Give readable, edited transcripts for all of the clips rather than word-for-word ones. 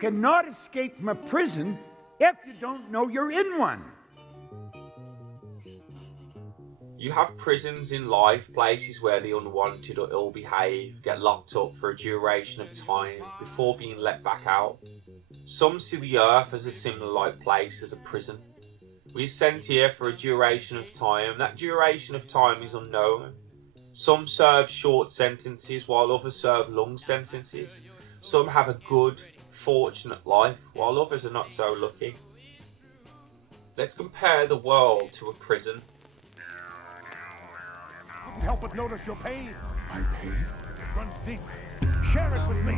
cannot escape from a prison if you don't know you're in one. You have prisons in life, places where the unwanted or ill-behaved get locked up for a duration of time before being let back out. Some see the earth as a similar-like place as a prison. We are sent here for a duration of time. That duration of time is unknown. Some serve short sentences while others serve long sentences. Some have a good, fortunate life while others are not so lucky. Let's compare the world to a prison. Couldn't help but notice your pain. My pain? It runs deep. Share it with me.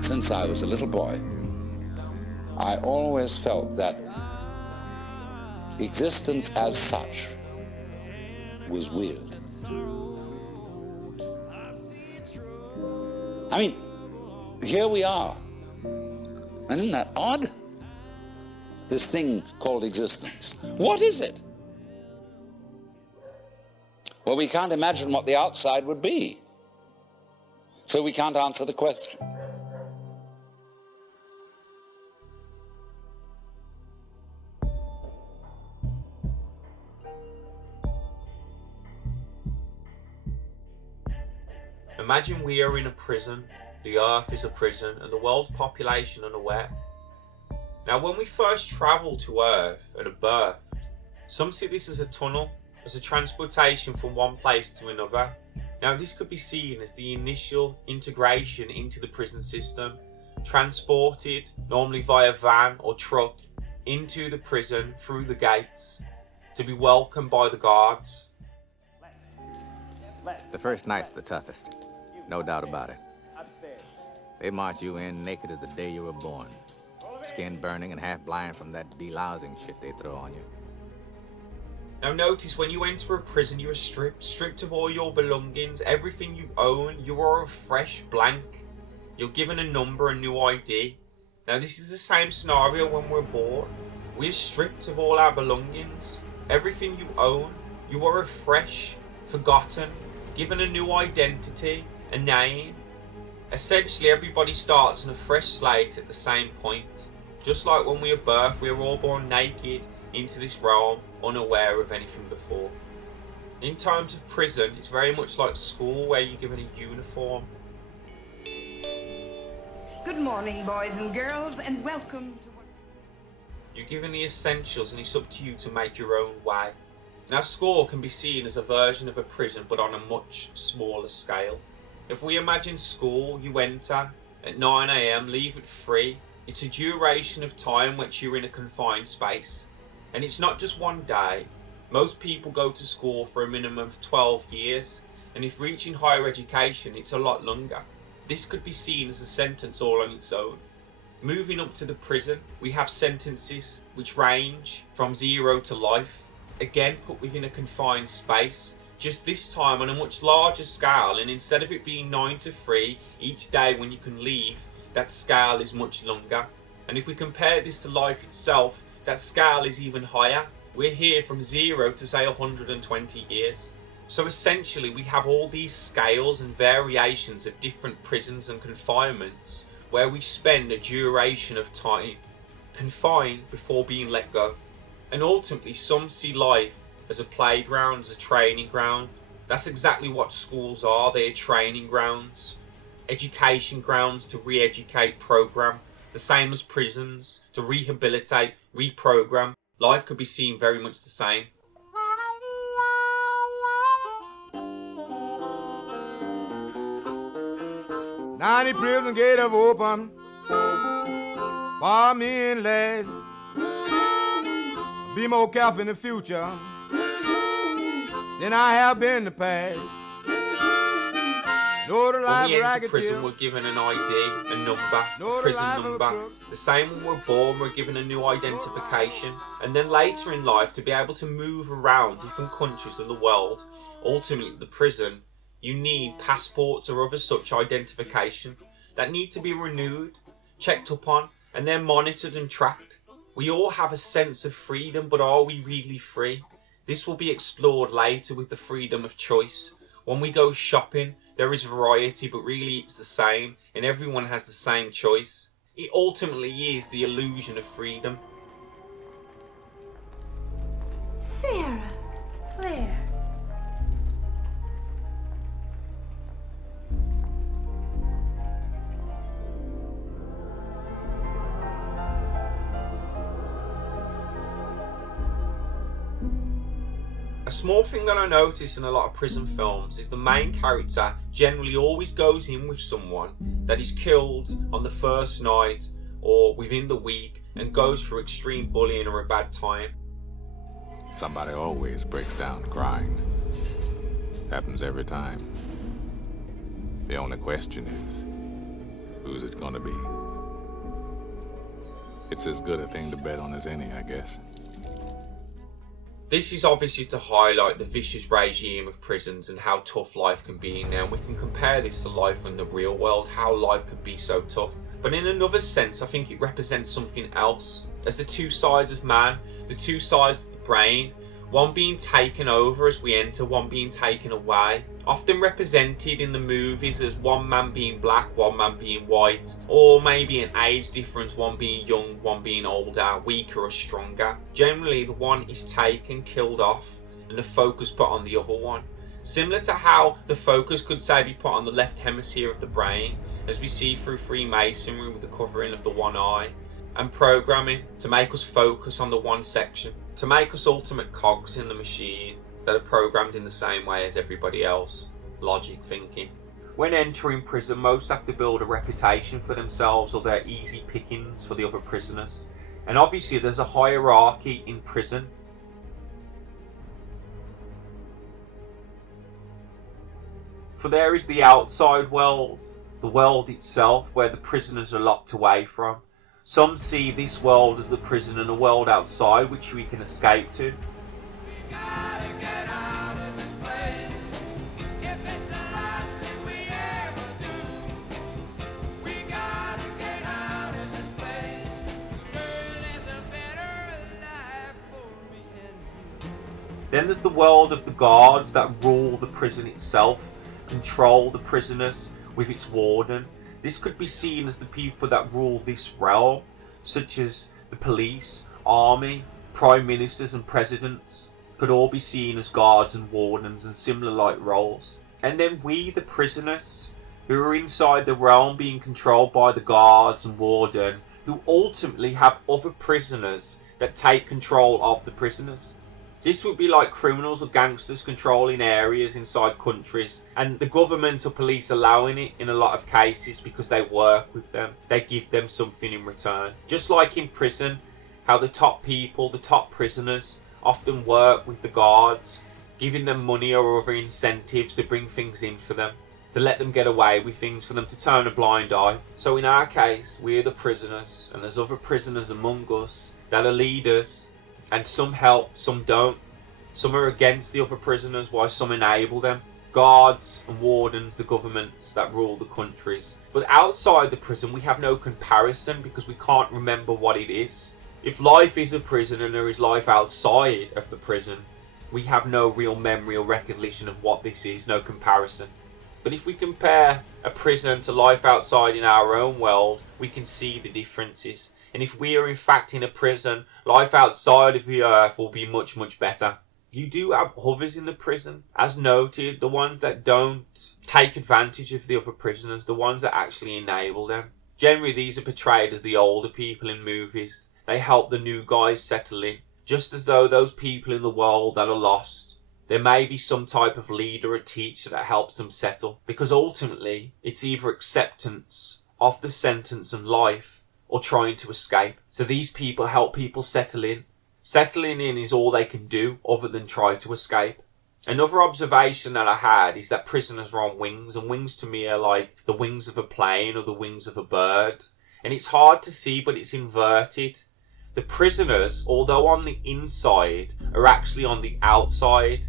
Since I was a little boy, I always felt that existence as such was weird. I mean, here we are. And isn't that odd? This thing called existence. What is it? Well, we can't imagine what the outside would be. So we can't answer the question. Imagine we are in a prison, the earth is a prison, and the world's population unaware. Now, when we first travel to earth and are birthed, some see this as a tunnel, as a transportation from one place to another. Now, this could be seen as the initial integration into the prison system, transported, normally via van or truck, into the prison through the gates, to be welcomed by the guards. The first night's the toughest, no doubt about it. They march you in naked as the day you were born, skin burning and half blind from that delousing shit they throw on you. Now notice, when you enter a prison, you are stripped of all your belongings, everything you own. You are a fresh blank. You're given a number, a new ID. Now this is the same scenario when we're born. We are stripped of all our belongings, everything you own. You are a fresh, forgotten, given a new identity, a name. Essentially, everybody starts on a fresh slate at the same point. Just like when we are birthed, we are all born naked into this realm, unaware of anything before. In times of prison, it's very much like school, where you're given a uniform. Good morning, boys and girls, and welcome to... You're given the essentials, and it's up to you to make your own way. Now, school can be seen as a version of a prison, but on a much smaller scale. If we imagine school, you enter at 9 AM, leave at 3. It's a duration of time which you're in a confined space. And it's not just one day. Most people go to school for a minimum of 12 years. And if reaching higher education, it's a lot longer. This could be seen as a sentence all on its own. Moving up to the prison, we have sentences which range from 0 to life. Again, put within a confined space, just this time on a much larger scale, and instead of it being 9 to 3 each day when you can leave, that scale is much longer. And if we compare this to life itself, that scale is even higher. We're here from 0 to say 120 years. So essentially we have all these scales and variations of different prisons and confinements where we spend a duration of time confined before being let go. And ultimately, some see life as a playground, as a training ground. That's exactly what schools are. They are training grounds, education grounds to re-educate, program. The same as prisons, to rehabilitate, reprogram. Life could be seen very much the same. Now the prison gate have open for me and lads. Be more careful in the future than I have been in the past. When we enter prison, we're given an ID, a number, prison number. The same when we're born, we're given a new identification. And then later in life, to be able to move around different countries in the world, ultimately the prison, you need passports or other such identification that need to be renewed, checked up on, and then monitored and tracked. We all have a sense of freedom, but are we really free? This will be explored later with the freedom of choice. When we go shopping, There is variety, but really it's the same, and everyone has the same choice. It ultimately is the illusion of freedom. Sarah. Claire. A small thing that I notice in a lot of prison films is the main character generally always goes in with someone that is killed on the first night or within the week and goes through extreme bullying or a bad time. Somebody always breaks down crying. Happens every time. The only question is, who's it gonna be? It's as good a thing to bet on as any, I guess. This is obviously to highlight the vicious regime of prisons and how tough life can be in there. We can compare this to life in the real world, how life can be so tough. But in another sense, I think it represents something else. As the two sides of man, the two sides of the brain, one being taken over as we enter, one being taken away. Often represented in the movies as one man being black, one man being white, or maybe an age difference, one being young, one being older, weaker or stronger. Generally, the one is taken, killed off, and the focus put on the other one. Similar to how the focus could say be put on the left hemisphere of the brain, as we see through Freemasonry with the covering of the one eye, and programming to make us focus on the one section, to make us ultimate cogs in the machine that are programmed in the same way as everybody else. Logic thinking. When entering prison, most have to build a reputation for themselves or they're easy pickings for the other prisoners. And obviously there's a hierarchy in prison. For there is the outside world, the world itself where the prisoners are locked away from. Some see this world as the prison and a world outside which we can escape to. Then there's the world of the guards that rule the prison itself, control the prisoners with its warden. This could be seen as the people that rule this realm, such as the police, army, prime ministers and presidents, could all be seen as guards and wardens and similar like roles. And then we, the prisoners, who are inside the realm being controlled by the guards and warden, who ultimately have other prisoners that take control of the prisoners. This would be like criminals or gangsters controlling areas inside countries, and the government or police allowing it in a lot of cases because they work with them. They give them something in return. Just like in prison, how the top people, the top prisoners, often work with the guards, giving them money or other incentives to bring things in for them, to let them get away with things, for them to turn a blind eye. So in our case, we're the prisoners, and there's other prisoners among us that are leaders, and some help, some don't. Some are against the other prisoners while some enable them. Guards and wardens, the governments that rule the countries. But outside the prison we have no comparison because we can't remember what it is. If life is a prison and there is life outside of the prison, we have no real memory or recognition of what this is, no comparison. But if we compare a prison to life outside in our own world, we can see the differences. And if we are in fact in a prison, life outside of the earth will be much, much better. You do have others in the prison, as noted, the ones that don't take advantage of the other prisoners, the ones that actually enable them. Generally, these are portrayed as the older people in movies. They help the new guys settle in, just as though those people in the world that are lost, there may be some type of leader or teacher that helps them settle, because ultimately, it's either acceptance of the sentence and life, or trying to escape. So these people help people settle in. Settling in is all they can do other than try to escape. Another observation that I had is that prisoners are on wings, and wings to me are like the wings of a plane or the wings of a bird. And it's hard to see, but it's inverted. The prisoners, although on the inside, are actually on the outside.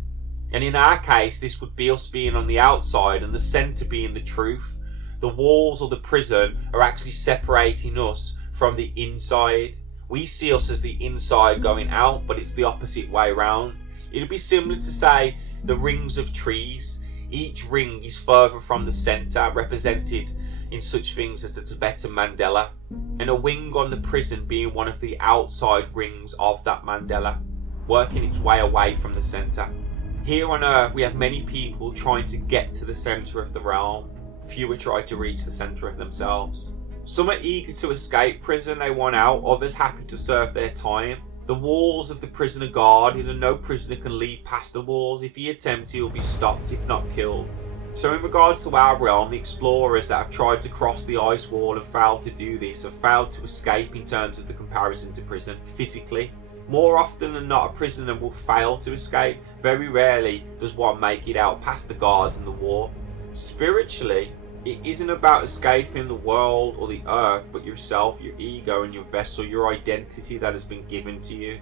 And in our case, this would be us being on the outside and the centre being the truth. The walls of the prison are actually separating us from the inside. We see us as the inside going out, but it's the opposite way around. It'd be similar to, say, the rings of trees. Each ring is further from the centre, represented in such things as the Tibetan mandala, and a wing on the prison being one of the outside rings of that mandala, working its way away from the centre. Here on Earth we have many people trying to get to the centre of the realm. Fewer try to reach the centre of themselves. Some are eager to escape prison, they want out, others happy to serve their time. The walls of the prison are guarded and no prisoner can leave past the walls. If he attempts, he will be stopped, if not killed. So in regards to our realm, the explorers that have tried to cross the ice wall and failed to do this have failed to escape in terms of the comparison to prison, physically. More often than not, a prisoner will fail to escape. Very rarely does one make it out past the guards and the wall. Spiritually, it isn't about escaping the world or the earth, but yourself, your ego and your vessel, your identity that has been given to you.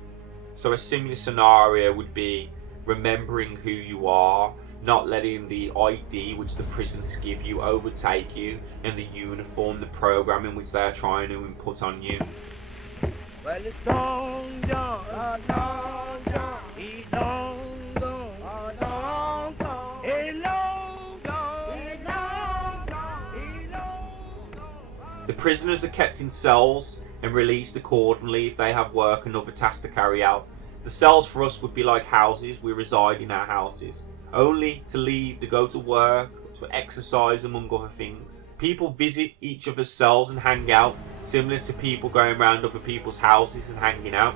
So a similar scenario would be remembering who you are, not letting the ID which the prisoners give you overtake you, and the uniform, the program in which they are trying to input on you. Well, it's Long John, Long John, he's long gone, long gone, he's long gone, he's long gone, he's long gone. The prisoners are kept in cells and released accordingly if they have work and other tasks to carry out. The cells for us would be like houses. We reside in our houses, only to leave to go to work, to exercise, among other things. People visit each other's cells and hang out, similar to people going around other people's houses and hanging out.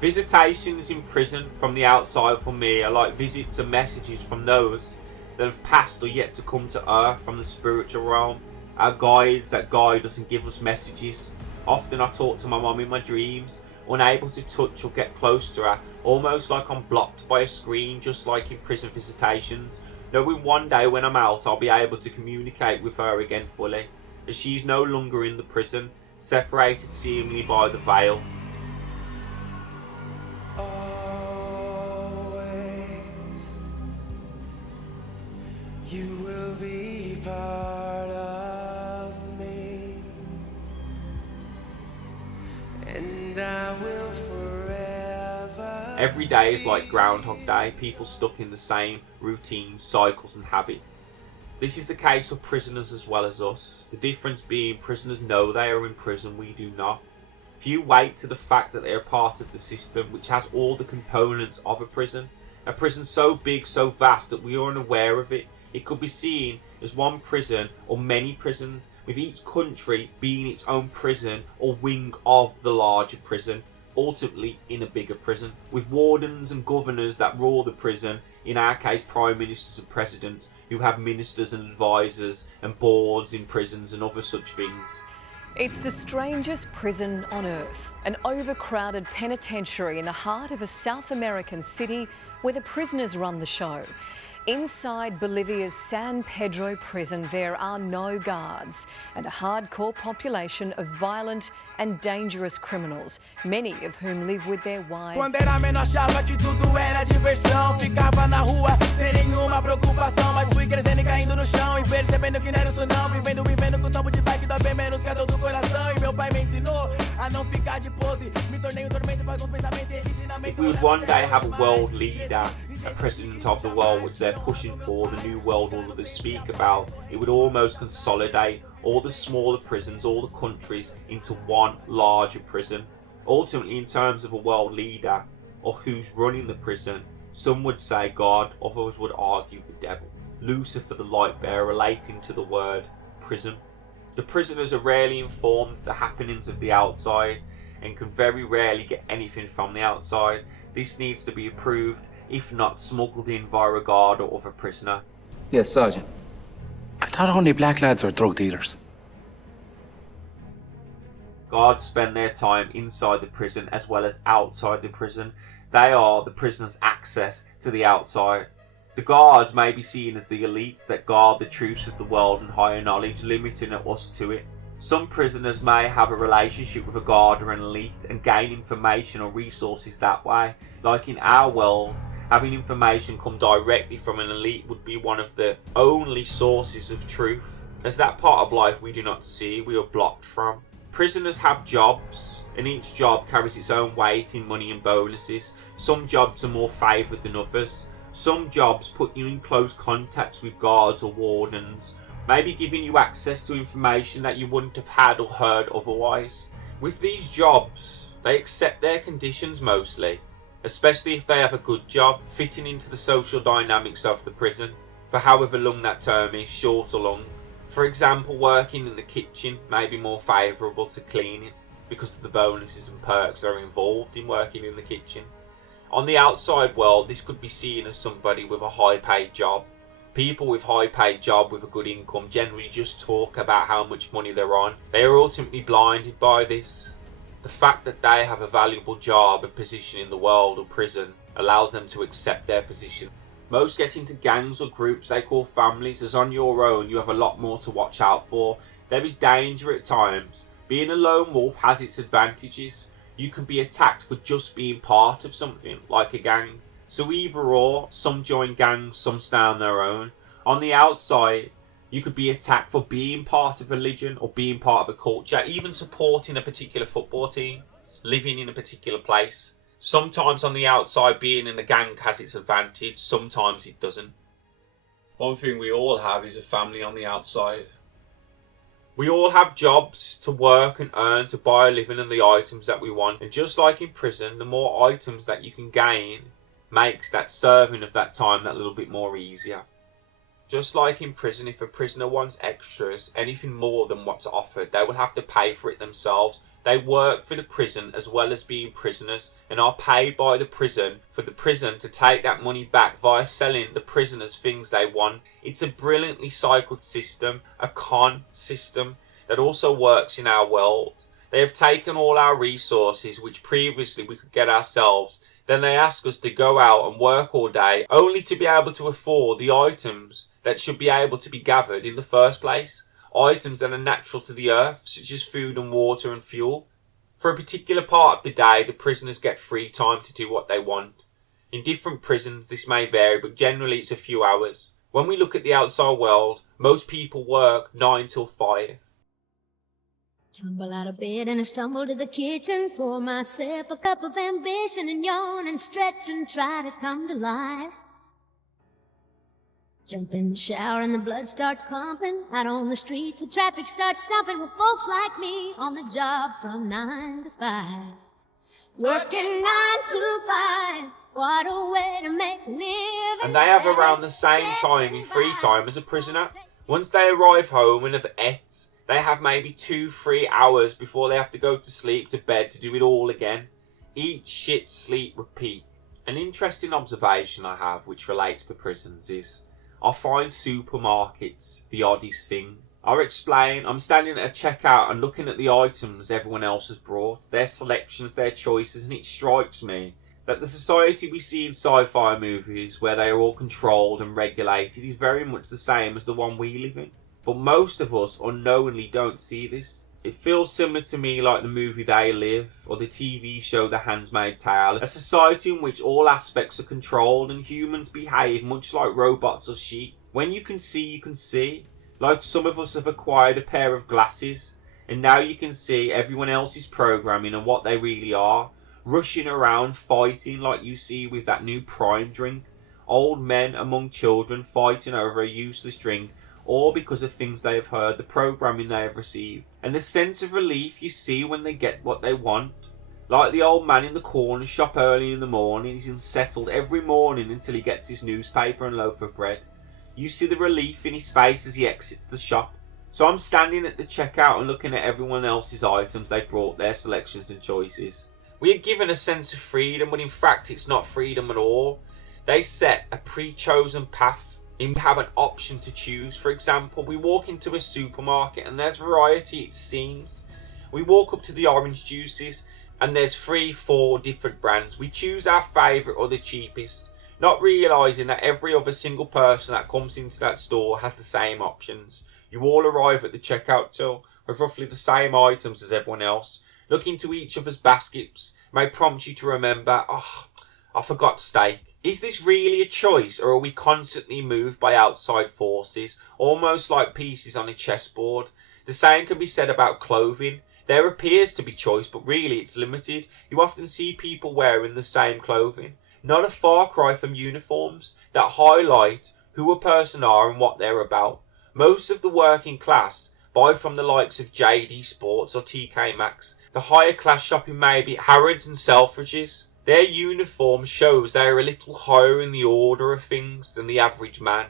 Visitations in prison from the outside for me are like visits and messages from those that have passed or yet to come to earth from the spiritual realm. Our guides that guide us and give us messages. Often I talk to my mum in my dreams, unable to touch or get close to her, almost like I'm blocked by a screen, just like in prison visitations, knowing one day when I'm out I'll be able to communicate with her again fully, as she's no longer in the prison, separated seemingly by the veil. Always, you will be part of me, and I will forever. Every day is like Groundhog Day, people stuck in the same routines, cycles and habits. This is the case for prisoners as well as us. The difference being prisoners know they are in prison, we do not. Few wait to the fact that they are part of the system which has all the components of a prison so big, so vast that we are unaware of it. It could be seen as one prison or many prisons, with each country being its own prison or wing of the larger prison, ultimately in a bigger prison, with wardens and governors that rule the prison, in our case prime ministers and presidents, who have ministers and advisors and boards in prisons and other such things. It's the strangest prison on earth, an overcrowded penitentiary in the heart of a South American city where the prisoners run the show. Inside Bolivia's San Pedro prison, there are no guards and a hardcore population of violent and dangerous criminals, many of whom live with their wives. Quando era menor achava que tudo era diversão, ficava na rua sem nenhuma preocupação, mas fui crescendo e caindo no chão e percebendo que não era isso não, vivendo com o tombo de bike dói bem menos que a dor do coração, e meu pai me ensinou a não ficar de pose, me tornei tormento para alguns pensamentos, esse ensinamento. If we would one day have a world leader, a president of the world which they're pushing for, the new world order they speak about, it would almost consolidate all the smaller prisons, all the countries into one larger prison. Ultimately, in terms of a world leader or who's running the prison, some would say God, others would argue the devil. Lucifer, the light bearer, relating to the word prison. The prisoners are rarely informed of the happenings of the outside and can very rarely get anything from the outside. This needs to be approved, if not smuggled in via a guard or other prisoner. Yes, Sergeant. I thought only black lads were drug dealers. Guards spend their time inside the prison as well as outside the prison. They are the prisoner's access to the outside. The guards may be seen as the elites that guard the truths of the world and higher knowledge, limiting us to it. Some prisoners may have a relationship with a guard or an elite and gain information or resources that way. Like in our world, having information come directly from an elite would be one of the only sources of truth, as that part of life we do not see, we are blocked from. Prisoners have jobs, and each job carries its own weight in money and bonuses. Some jobs are more favoured than others. Some jobs put you in close contact with guards or wardens, maybe giving you access to information that you wouldn't have had or heard otherwise. With these jobs, they accept their conditions mostly, especially if they have a good job, fitting into the social dynamics of the prison, for however long that term is, short or long. For example, working in the kitchen may be more favourable to cleaning because of the bonuses and perks that are involved in working in the kitchen. On the outside world, this could be seen as somebody with a high paid job. People with high paid job with a good income generally just talk about how much money they're on. They are ultimately blinded by this. The fact that they have a valuable job and position in the world or prison allows them to accept their position. Most get into gangs or groups they call families, as on your own you have a lot more to watch out for. There is danger at times. Being a lone wolf has its advantages. You can be attacked for just being part of something, like a gang. So either or, some join gangs, some stay on their own. On the outside, you could be attacked for being part of religion or being part of a culture, even supporting a particular football team, living in a particular place. Sometimes on the outside, being in a gang has its advantage, sometimes it doesn't. One thing we all have is a family on the outside. We all have jobs to work and earn to buy a living and the items that we want. And just like in prison, the more items that you can gain makes that serving of that time that little bit more easier. Just like in prison, if a prisoner wants extras, anything more than what's offered, they will have to pay for it themselves. They work for the prison as well as being prisoners and are paid by the prison for the prison to take that money back via selling the prisoners things they want. It's a brilliantly cycled system, a con system that also works in our world. They have taken all our resources which previously we could get ourselves. Then they ask us to go out and work all day only to be able to afford the items that should be able to be gathered in the first place. Items that are natural to the earth, such as food and water and fuel. For a particular part of the day, the prisoners get free time to do what they want. In different prisons, this may vary, but generally it's a few hours. When we look at the outside world, most people work 9 till 5. Tumble out of bed and I stumble to the kitchen, pour myself a cup of ambition and yawn and stretch and try to come to life. Jump in the shower and the blood starts pumping. Out on the streets the traffic starts jumping with folks like me on the job from 9 to 5. Working 9 to 5, what a way to make a living. And they have around the same time in free time as a prisoner. Once they arrive home and have ate, they have maybe 2-3 hours before they have to go to sleep, to bed, to do it all again. Eat, shit, sleep, repeat. An interesting observation I have which relates to prisons is I find supermarkets the oddest thing. I'll explain. I'm standing at a checkout and looking at the items everyone else has brought, their selections, their choices, and it strikes me that the society we see in sci-fi movies, where they are all controlled and regulated, is very much the same as the one we live in. But most of us unknowingly don't see this. It feels similar to me like the movie They Live or the TV show The Handmaid's Tale, a society in which all aspects are controlled and humans behave much like robots or sheep. When you can see, you can see. Like some of us have acquired a pair of glasses and now you can see everyone else's programming and what they really are, rushing around fighting like you see with that new Prime drink. Old men among children fighting over a useless drink, or because of things they have heard, the programming they have received, and the sense of relief you see when they get what they want. Like the old man in the corner shop early in the morning, he's unsettled every morning until he gets his newspaper and loaf of bread. You see the relief in his face as he exits the shop. So I'm standing at the checkout and looking at everyone else's items they brought, their selections and choices. We are given a sense of freedom, but in fact it's not freedom at all. They set a pre-chosen path. We have an option to choose. For example, we walk into a supermarket and there's variety, it seems. We walk up to the orange juices and there's 3-4 different brands. We choose our favourite or the cheapest, not realising that every other single person that comes into that store has the same options. You all arrive at the checkout till with roughly the same items as everyone else. Looking to each other's baskets may prompt you to remember, I forgot steak. Is this really a choice, or are we constantly moved by outside forces, almost like pieces on a chessboard? The same can be said about clothing. There appears to be choice, but really it's limited. You often see people wearing the same clothing. not a far cry from uniforms that highlight who a person are and what they're about. Most of the working class buy from the likes of JD Sports or TK Maxx. The higher class shopping maybe Harrods and Selfridges. Their uniform shows they are a little higher in the order of things than the average man.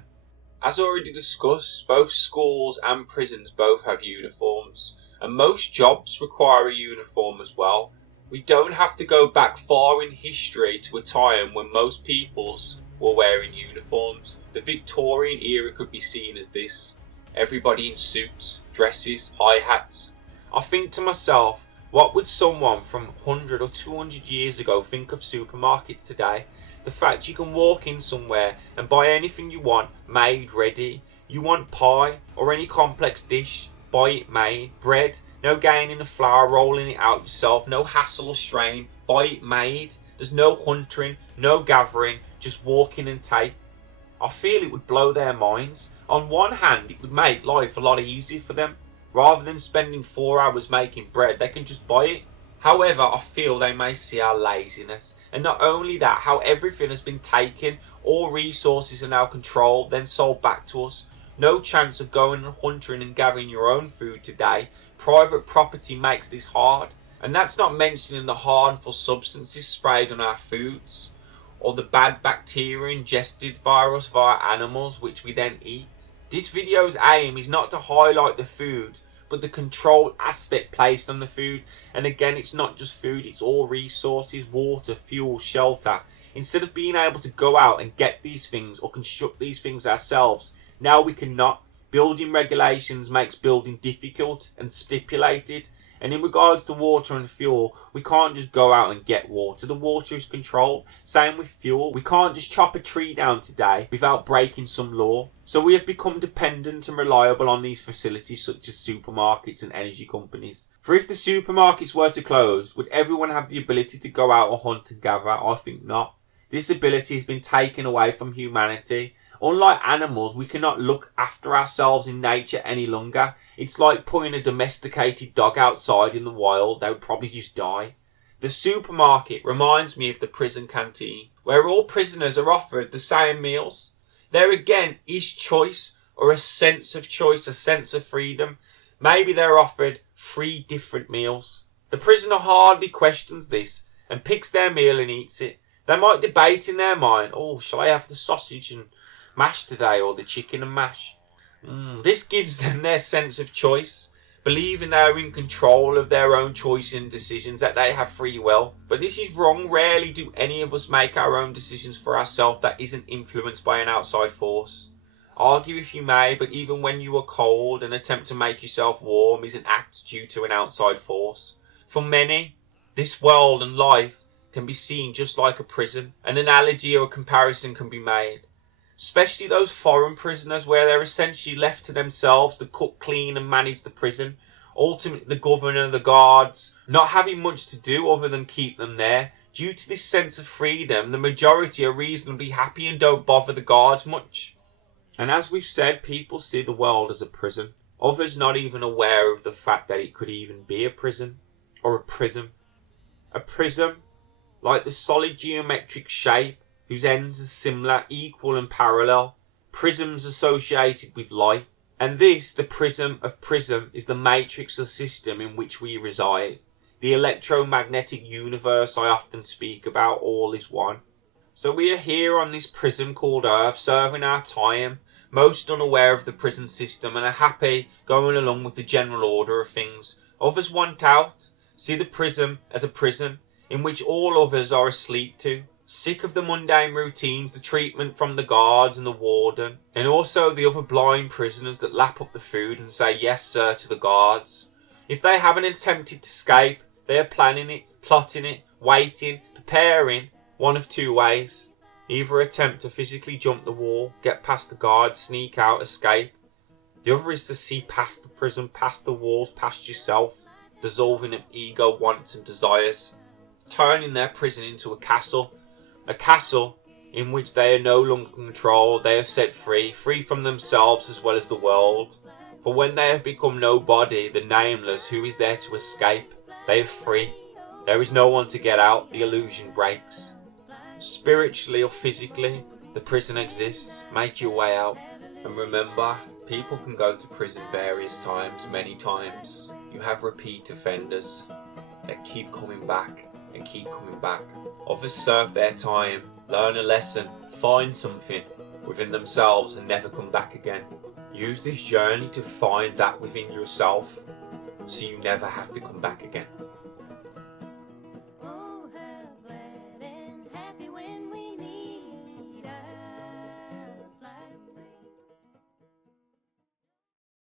As already discussed, both schools and prisons both have uniforms, and most jobs require a uniform as well. We don't have to go back far in history to a time when most peoples were wearing uniforms. The Victorian era could be seen as this. Everybody in suits, dresses, high hats. I think to myself, what would someone from 100 or 200 years ago think of supermarkets today? The fact you can walk in somewhere and buy anything you want, made ready. You want pie or any complex dish, buy it made. Bread, no gaining the flour, rolling it out yourself, no hassle or strain, buy it made. There's no hunting, no gathering, just walk in and take. I feel it would blow their minds. On one hand, it would make life a lot easier for them. Rather than spending 4 hours making bread, they can just buy it. However, I feel they may see our laziness, and not only that, how everything has been taken, all resources are now controlled, then sold back to us. No chance of going and hunting and gathering your own food today. Private property makes this hard, and that's not mentioning the harmful substances sprayed on our foods, or the bad bacteria ingested via us via animals which we then eat. This video's aim is not to highlight the food, but the controlled aspect placed on the food. And again, it's not just food, it's all resources, water, fuel, shelter. Instead of being able to go out and get these things or construct these things ourselves, now we cannot. Building regulations makes building difficult and stipulated. And in regards to water and fuel, we can't just go out and get water. The water is controlled. Same with fuel. We can't just chop a tree down today without breaking some law. So we have become dependent and reliable on these facilities such as supermarkets and energy companies. For if the supermarkets were to close, would everyone have the ability to go out or hunt and gather? I think not. This ability has been taken away from humanity. Unlike animals, we cannot look after ourselves in nature any longer. It's like putting a domesticated dog outside in the wild. They would probably just die. The supermarket reminds me of the prison canteen, where all prisoners are offered the same meals. There again is choice, or a sense of choice, a sense of freedom. Maybe they're offered 3 different meals. The prisoner hardly questions this and picks their meal and eats it. They might debate in their mind, oh, shall I have the sausage and mash today or the chicken and mash? This gives them their sense of choice, believing they are in control of their own choices and decisions, that they have free will. But this is wrong. Rarely do any of us make our own decisions for ourselves that isn't influenced by an outside force. Argue if you may, but even when you are cold, an attempt to make yourself warm is an act due to an outside force. For many, this world and life can be seen just like a prison. An analogy or a comparison can be made. Especially those foreign prisoners where they're essentially left to themselves to cook, clean and manage the prison. Ultimately the governor, the guards, not having much to do other than keep them there. Due to this sense of freedom, the majority are reasonably happy and don't bother the guards much. And as we've said, people see the world as a prison. Others not even aware of the fact that it could even be a prison or a prism. A prism, like the solid geometric shape, whose ends are similar, equal and parallel, prisms associated with light. And this, the prism of Prism, is the matrix or system in which we reside. The electromagnetic universe I often speak about, all is one. So we are here on this prism called Earth, serving our time, most unaware of the prison system and are happy going along with the general order of things. Others want out, see the prism as a prison in which all others are asleep to. Sick of the mundane routines, the treatment from the guards and the warden, and also the other blind prisoners that lap up the food and say yes sir to the guards. If they haven't attempted to escape, they are planning it, plotting it, waiting, preparing, one of 2 ways. Either attempt to physically jump the wall, get past the guards, sneak out, escape. The other is to see past the prison, past the walls, past yourself, dissolving of ego, wants and desires, turning their prison into a castle in which they are no longer controlled. They are set free, free from themselves as well as the world. For when they have become nobody, the nameless, who is there to escape? They are free. There is no one to get out. The illusion breaks. spiritually or physically, the prison exists. Make your way out. And remember, people can go to prison various times, many times. You have repeat offenders that keep coming back and keep coming back. Others serve their time, learn a lesson, find something within themselves and never come back again. Use this journey to find that within yourself so you never have to come back again.